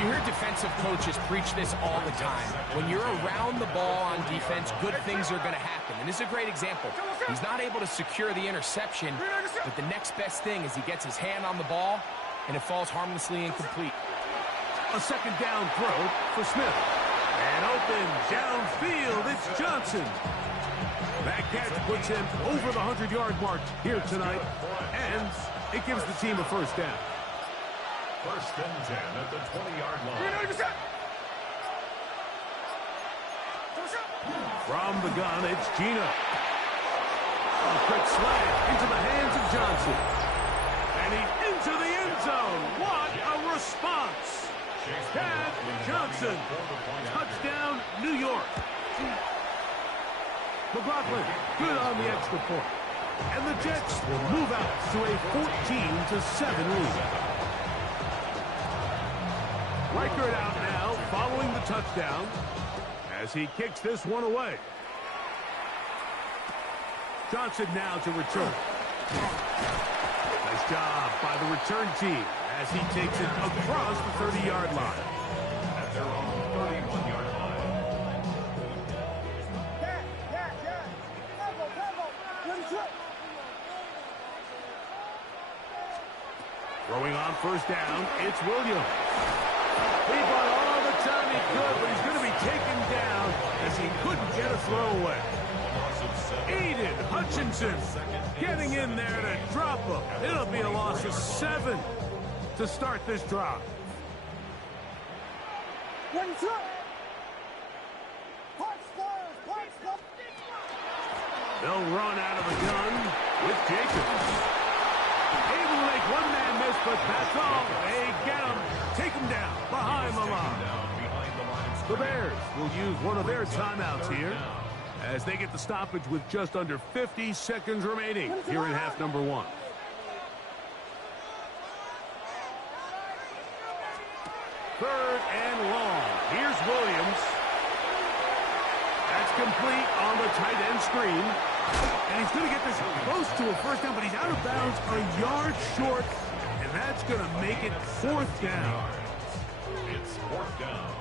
You hear defensive coaches preach this all the time. When you're around the ball on defense, good things are going to happen. And this is a great example. He's not able to secure the interception, but the next best thing is he gets his hand on the ball, and it falls harmlessly incomplete. A second down throw for Smith. And open downfield, it's Johnson. That catch puts him over the 100-yard mark here tonight, and it gives the team a first down. 1st and 10 at the 20-yard line. From the gun, it's Gino. A quick slant into the hands of Johnson. And he's into the end zone. What a response. Chad Johnson. Touchdown, New York. McLaughlin, good on the extra point. And the Jets will move out to a 14-7 lead. Reichert out now, following the touchdown, as he kicks this one away. Johnson now to return. Nice job by the return team as he takes it across the 30-yard line. At their own 31-yard line. Throwing on 1st down, it's Williams. He bought all the time he could, but he's going to be taken down as he couldn't get a throwaway. Aiden Hutchinson getting in there to drop him. It'll be a loss of 7 to start this drive. They'll run out of the gun with Jacobs. Able to make one man miss, but that's all. They get him. Take him down behind the line. The Bears will use one of their timeouts here as they get the stoppage with just under 50 seconds remaining here in half number 1. Third and long. Here's Williams. That's complete on the tight end screen. And he's going to get this close to a first down, but he's out of bounds a yard short. And that's going to make it 4th down. It's 4th down.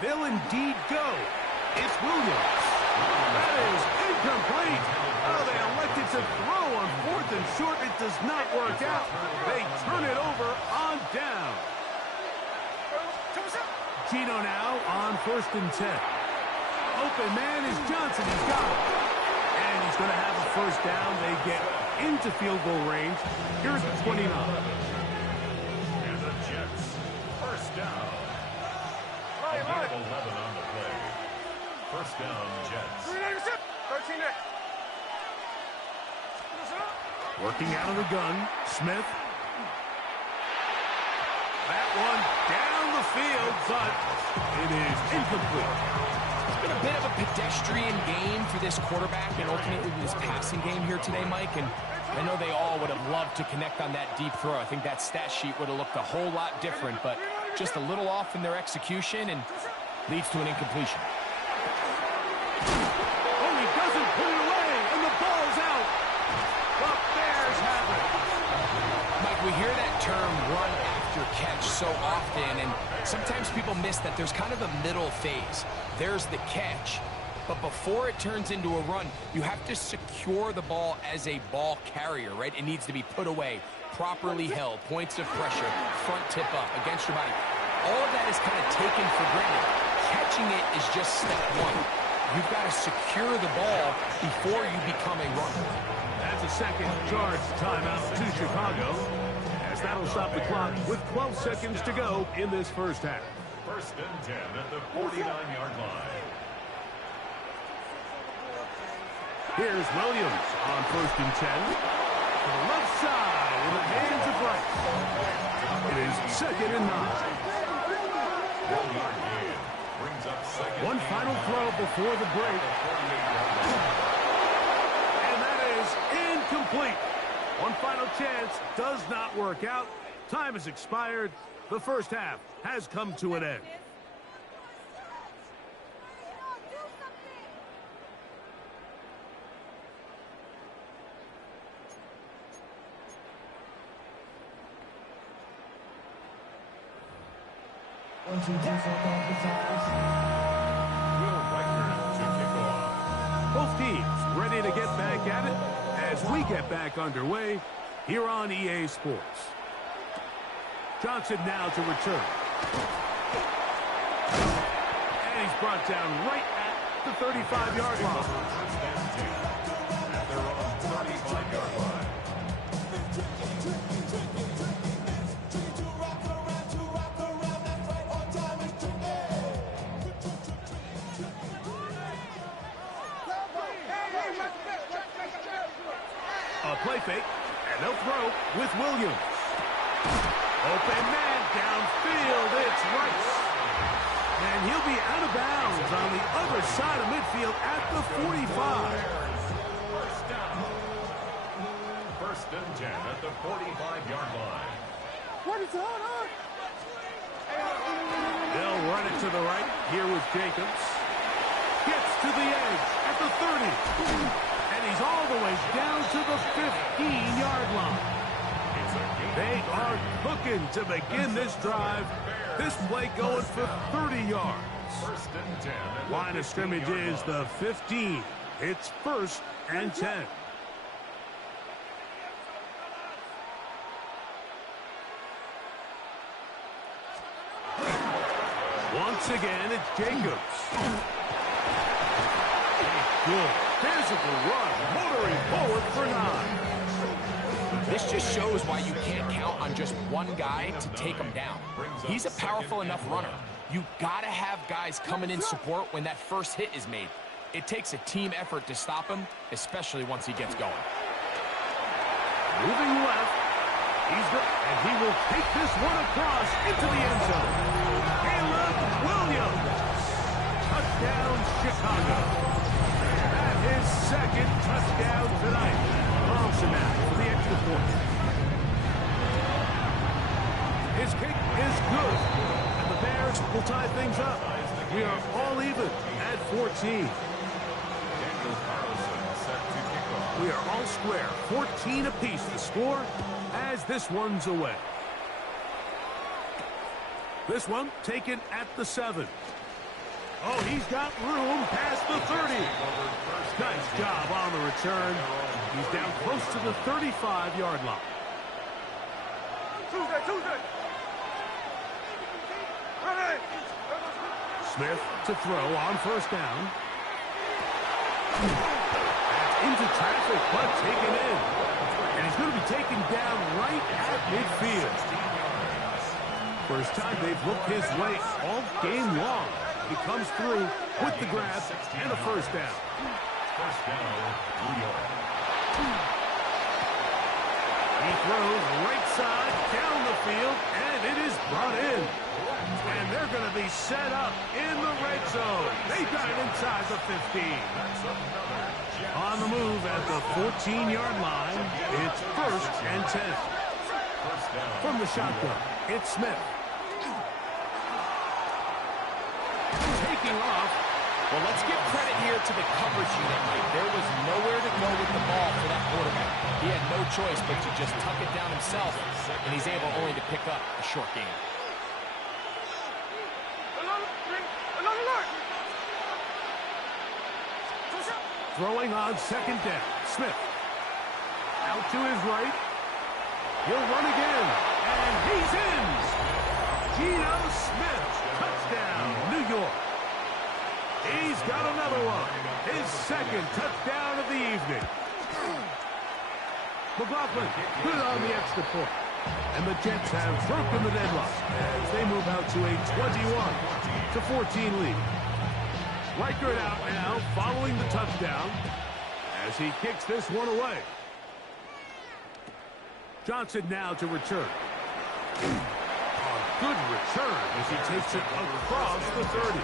They'll indeed go. It's Williams. That is incomplete. Oh, they elected to throw on 4th and short. It does not work out. They turn it over on down. Gino now on 1st and 10. Open man is Johnson. He's got it. And he's going to have a first down. They get into field goal range. Here's the 29. And the Jets, 1st down. A gain of 11 on the play. 1st down, Jets. 13 there. Working out of the gun, Smith. That one down the field, but it is incomplete. It's been a bit of a pedestrian game for this quarterback and ultimately this passing game here today, Mike. And I know they all would have loved to connect on that deep throw. I think that stat sheet would have looked a whole lot different, but just a little off in their execution and leads to an incompletion. Oh, he doesn't put it away, and the ball's out. The Bears have it. Mike, we hear that term run after catch so often, and sometimes people miss that there's kind of a middle phase. There's the catch, but before it turns into a run, you have to secure the ball as a ball carrier, right? It needs to be put away, properly held, points of pressure, front tip up, against your body. All of that is kind of taken for granted. Catching it is just step one. You've got to secure the ball before you become a runner. That's a second charge timeout to Chicago, as that'll stop the clock with 12 seconds to go in this first half. First and 10 at the 49-yard line. Here's Williams on first and 10. To the left side in the hands of Rice. It is second and 9. 1 yard gain. Brings up second. One final throw before the break. And that is incomplete. One final chance does not work out. Time has expired. The first half has come to an end. Will Reichard to kick off. Both teams ready to get back at it as we get back underway here on EA Sports. Johnson now to return. And he's brought down right at the 35-yard line. At their own 35-yard line. A play fake, and they'll throw with Williams. Open man downfield, it's Rice. And he'll be out of bounds on the other side of midfield at the 45. First down. First and 10 at the 45-yard line. What is going on? They'll run it to the right here with Jacobs. Gets to the edge at the 30. And he's all the way down to the 15-yard line. They are cooking to begin this drive. This play going for 30 yards. First and 10. Line of scrimmage is the 15. It's first and 10. Once again, it's Jacobs. Good physical run, motoring forward for 9. This just shows why you can't count on just one guy to take him down. He's a powerful enough runner. You gotta have guys coming in support when that first hit is made. It takes a team effort to stop him, especially once he gets going. Moving left, and he will take this one across into the end zone. Caleb Williams, touchdown Chicago. His second touchdown tonight. Thompson now for the extra point. His kick is good, and the Bears will tie things up. We are all even at 14. We are all square, 14 apiece to score as this one's away. This one taken at the 7. Oh, he's got room past the 30. Nice job on the return. He's down close to the 35-yard line. Tuesday. Smith to throw on first down. That's into traffic, but taken in. And he's going to be taken down right at midfield. First time they've looked his way all game long. He comes through with the grab and a first down. First down, New York. He throws right side down the field, and it is brought in. And they're going to be set up in the red zone. They got it inside the 15. On the move at the 14-yard line, it's 1st and 10. From the shotgun, it's Smith. Taking off. Well, let's give credit here to the coverage unit, Mike. There was nowhere to go with the ball for that quarterback. He had no choice but to just tuck it down himself, and he's able only to pick up a short gain. Throwing on 2nd down. Smith. Out to his right. He'll run again. And he's in. Geno Smith. Touchdown, New York. He's got another one. His 2nd touchdown of the evening. McLaughlin good on the extra point. And the Jets have broken the deadlock as they move out to a 21-14 lead. Reichert out now following the touchdown as he kicks this one away. Johnson now to return. A good return as he takes it across the 30.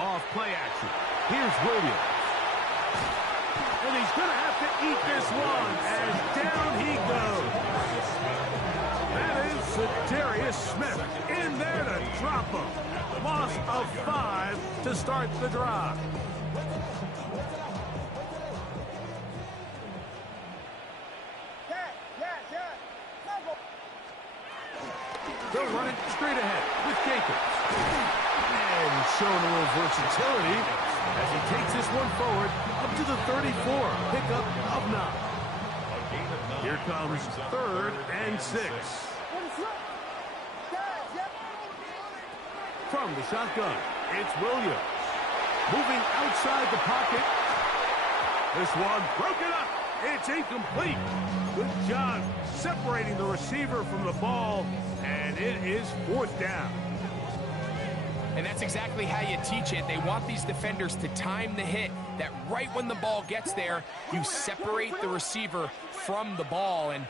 Off play action. Here's Williams. And he's going to have to eat this one as down he goes. That is Za'Darius Smith in there to drop him. Loss of 5 to start the drive. They'll run it straight ahead with Jacobs. And showing a little versatility as he takes this one forward up to the 34. Pickup of 9. Here comes 3rd and 6. From the shotgun, it's Williams. Moving outside the pocket. This one broken up. It's incomplete. Good job separating the receiver from the ball. And it is 4th down. And that's exactly how you teach it. They want these defenders to time the hit, that right when the ball gets there, you separate the receiver from the ball. And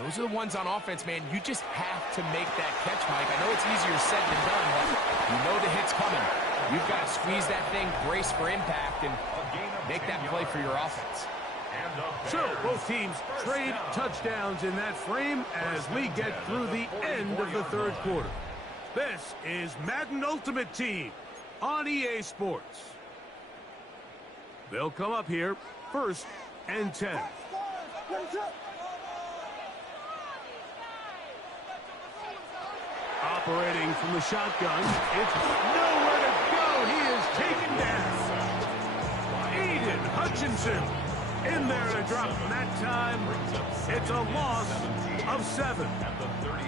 those are the ones on offense, man. You just have to make that catch, Mike. I know it's easier said than done, but you know the hit's coming. You've got to squeeze that thing, brace for impact, and make that play for your offense. So both teams trade touchdowns in that frame as we get through the end of the 3rd quarter. This is Madden Ultimate Team on EA Sports. They'll come up here 1st and 10. Operating from the shotgun, it's nowhere to go. He is taken down. Aiden Hutchinson in there to drop him that time. It's a loss of 7.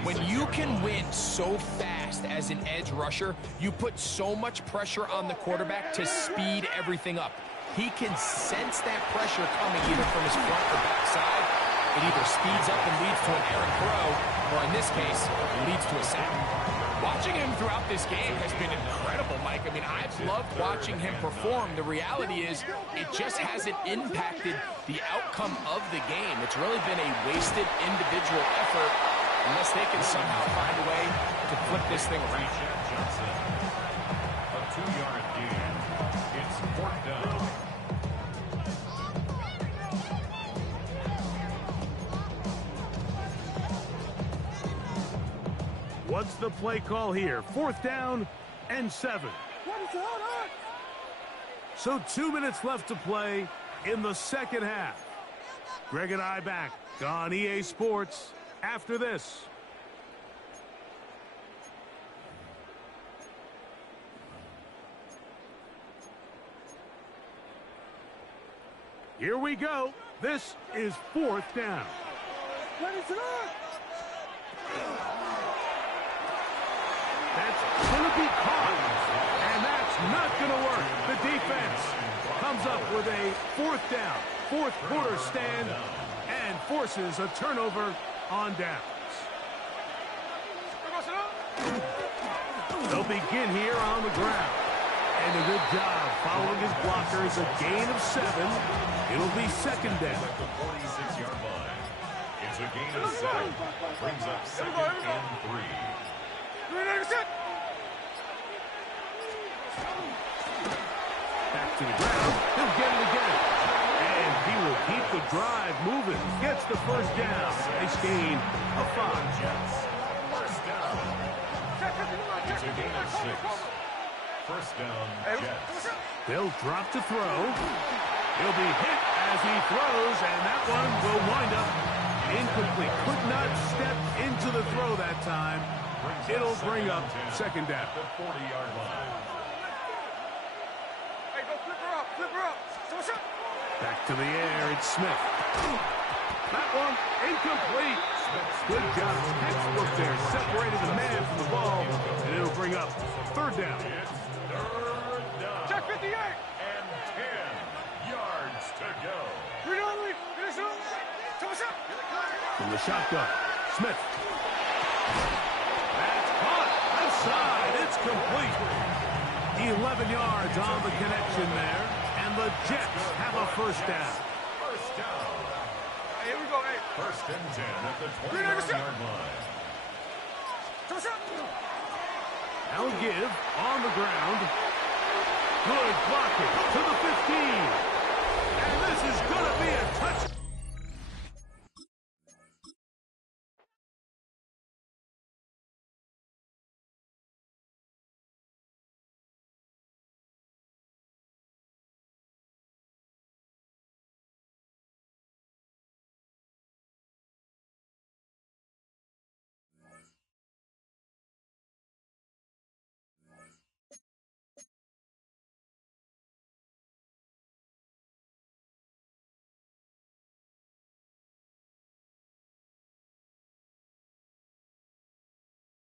When you can win so fast as an edge rusher, you put so much pressure on the quarterback to speed everything up. He can sense that pressure coming either from his front or back side. It either speeds up and leads to an errant throw, or in this case, leads to a sack. Watching him throughout this game has been incredible, Mike. I mean, I've loved watching him perform. The reality is it just hasn't impacted the outcome of the game. It's really been a wasted individual effort unless they can somehow find a way to flip this thing around. Johnson, a 2-yard gain. It's 4th down. What's the play call here? 4th down and 7. So 2 minutes left to play in the 2nd half. Greg and I back on EA Sports after this. Here we go. This is 4th down. That's going to be caught, and that's not going to work. The defense comes up with a 4th down, 4th quarter stand, and forces a turnover on downs. They'll begin here on the ground. And a good job following his blockers. A gain of 7. It'll be second down. At the 46-yard line. It's a gain of 7. Brings up second and 3. Back to the ground. He'll get it again. And he will keep the drive moving. Gets the first down. Nice gain of 5. First down. It's a gain of 6. First down, Jets. They'll drop to throw. He'll be hit as he throws, and that one will wind up incomplete. Could not step into the throw that time. It'll bring up second down. At the 40-yard line. Back to the air, it's Smith. That one incomplete. Good job. Textbook there. Separated the man from the ball, and it'll bring up third down. Third down. Check 58. And 10 yards to go. From the shotgun, Smith. That's caught. Outside. It's complete. 11 yards on the connection there. And the Jets have a first down. First down. Hey, here we go, hey. First and 10 at the 20-yard line. Now give on the ground. Good blocking to the 15.